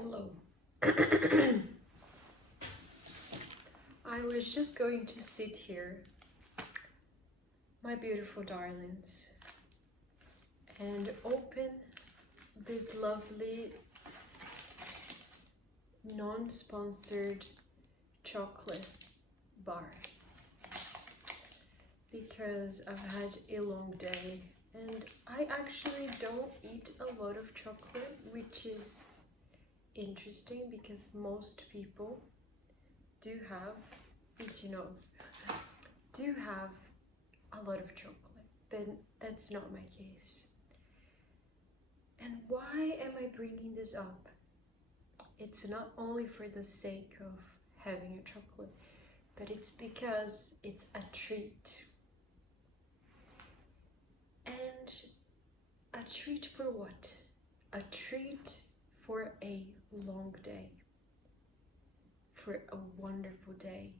Hello. I was just going to sit here, my beautiful darlings, and open this lovely non-sponsored chocolate bar because I've had a long day and I actually don't eat a lot of chocolate, which is interesting because most people do have, do have a lot of chocolate, but that's not my case. And why am I bringing this up? It's not only for the sake of having a chocolate, but it's because it's a treat. And a treat for what? A treat for a long day, for a wonderful day,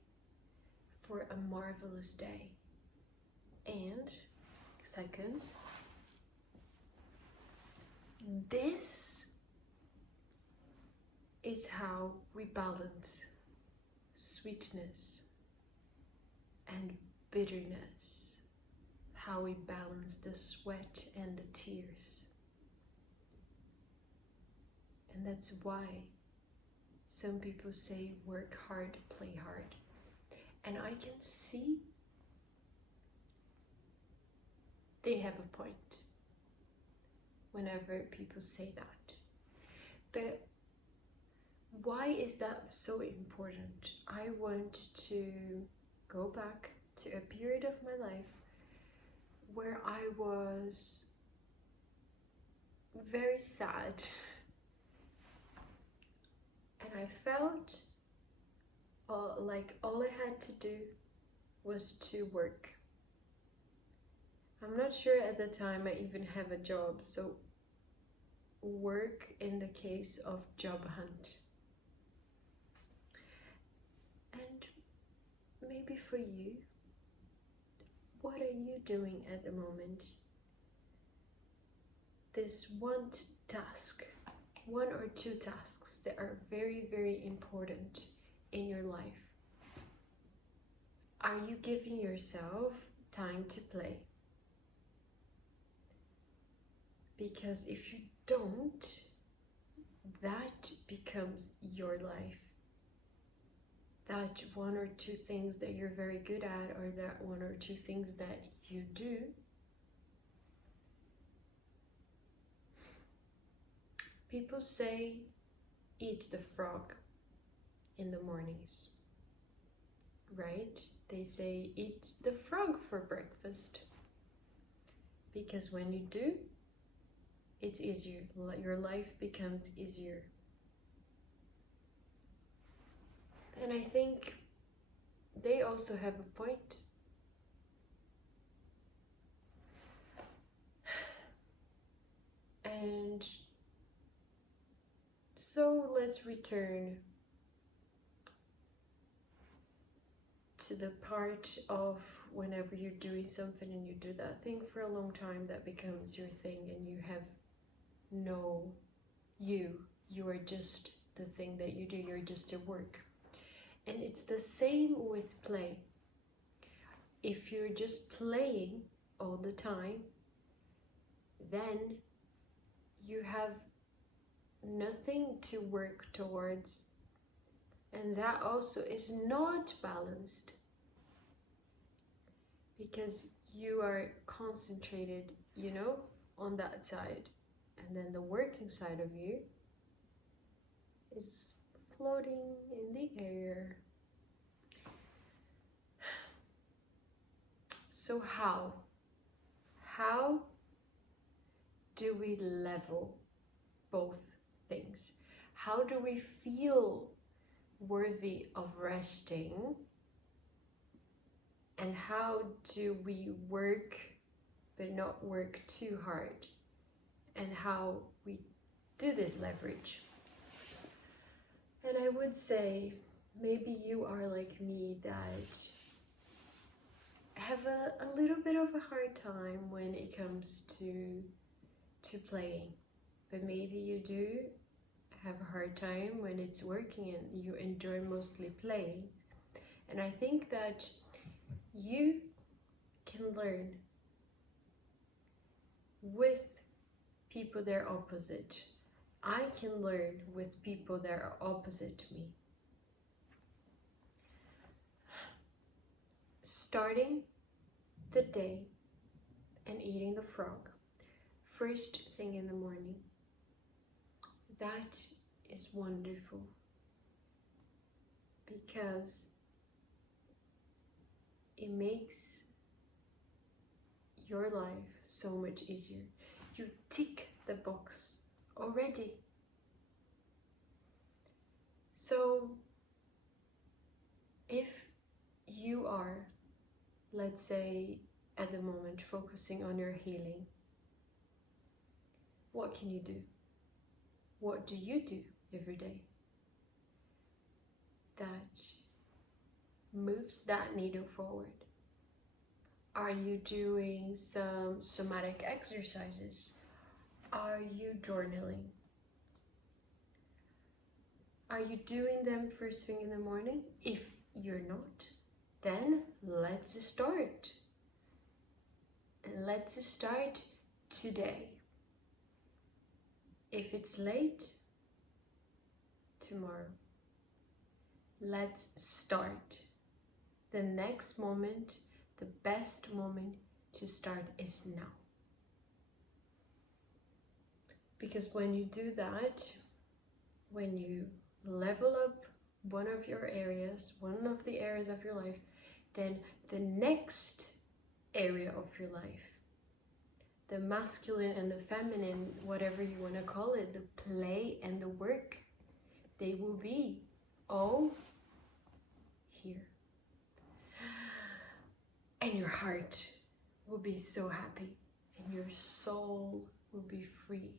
for a marvelous day. And second, this is how we balance sweetness and bitterness, how we balance the sweat and the tears. And that's why some people say work hard, play hard. And I can see they have a point whenever people say that. But why is that so important? I want to go back to a period of my life where I was very sad. And I felt like all I had to do was to work. I'm not sure at the time I even have a job, so work in the case of job hunt. And maybe for you, what are you doing at the moment? This one task, one or two tasks that are very, very important in your life. Are you giving yourself time to play? Because if you don't, that becomes your life. That one or two things that you're very good at, or that one or two things that you do, people say eat the frog in the mornings, right? They say eat the frog for breakfast, because when you do, it's easier. Your life becomes easier. And I think they also have a point. And so let's return to the part of whenever you're doing something and you do that thing for a long time, that becomes your thing, and you have no you are just the thing that you do, you're just your work. And it's the same with play. If you're just playing all the time, then you have nothing to work towards, and that also is not balanced, because you are concentrated, on that side, and then the working side of you is floating in the air. So how do we level both things? How do we feel worthy of resting? And how do we work but not work too hard? And how we do this leverage? And I would say maybe you are like me, that have a little bit of a hard time when it comes to playing, but maybe you do have a hard time when it's working and you enjoy mostly playing. And I think that you can learn with people that are opposite. I can learn with people that are opposite to me. Starting the day and eating the frog first thing in the morning, that is wonderful, because it makes your life so much easier. You tick the box already. So if you are, let's say, at the moment focusing on your healing, what can you do? What do you do every day that moves that needle forward? Are you doing some somatic exercises? Are you journaling? Are you doing them first thing in the morning? If you're not, then let's start. And let's start today. If it's late, tomorrow. Let's start. The next moment, the best moment to start is now. Because when you do that, when you level up one of your areas, one of the areas of your life, then the next area of your life, the masculine and the feminine, whatever you want to call it, the play and the work, they will be all here. And your heart will be so happy, and your soul will be free.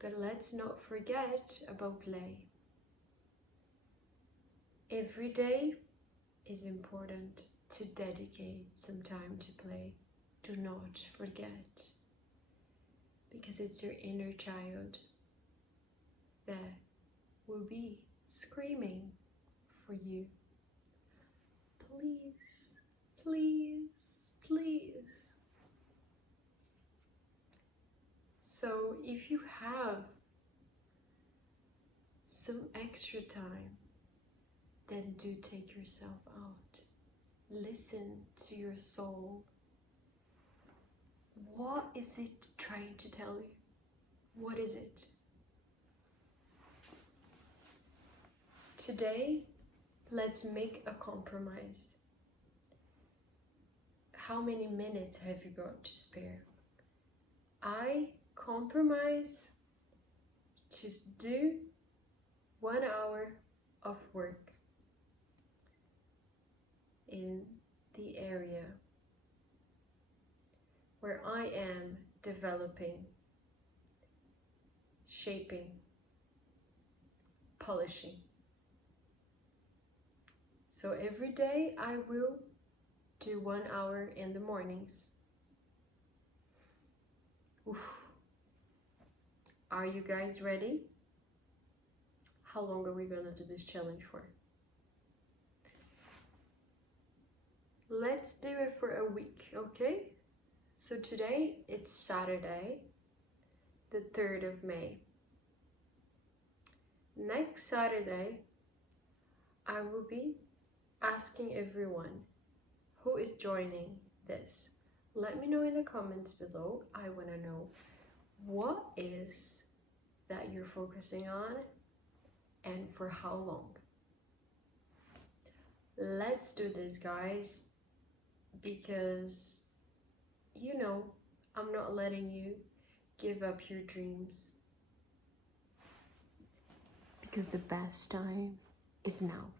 But let's not forget about play. Every day is important to dedicate some time to play. Do not forget, because it's your inner child that will be screaming for you. Please, please, please. So if you have some extra time, then do take yourself out. Listen to your soul. What is it trying to tell you? What is it? Today, let's make a compromise. How many minutes have you got to spare? I compromise to do 1 hour of work in the area where I am developing, shaping, polishing. So every day I will do 1 hour in the mornings. Oof. Are you guys ready? How long are we gonna do this challenge for? Let's do it for a week, okay? So today it's Saturday, the 3rd of May. Next Saturday, I will be asking everyone who is joining this. Let me know in the comments below. I want to know what is that you're focusing on and for how long. Let's do this, guys, because you know I'm not letting you give up your dreams, because the best time is now.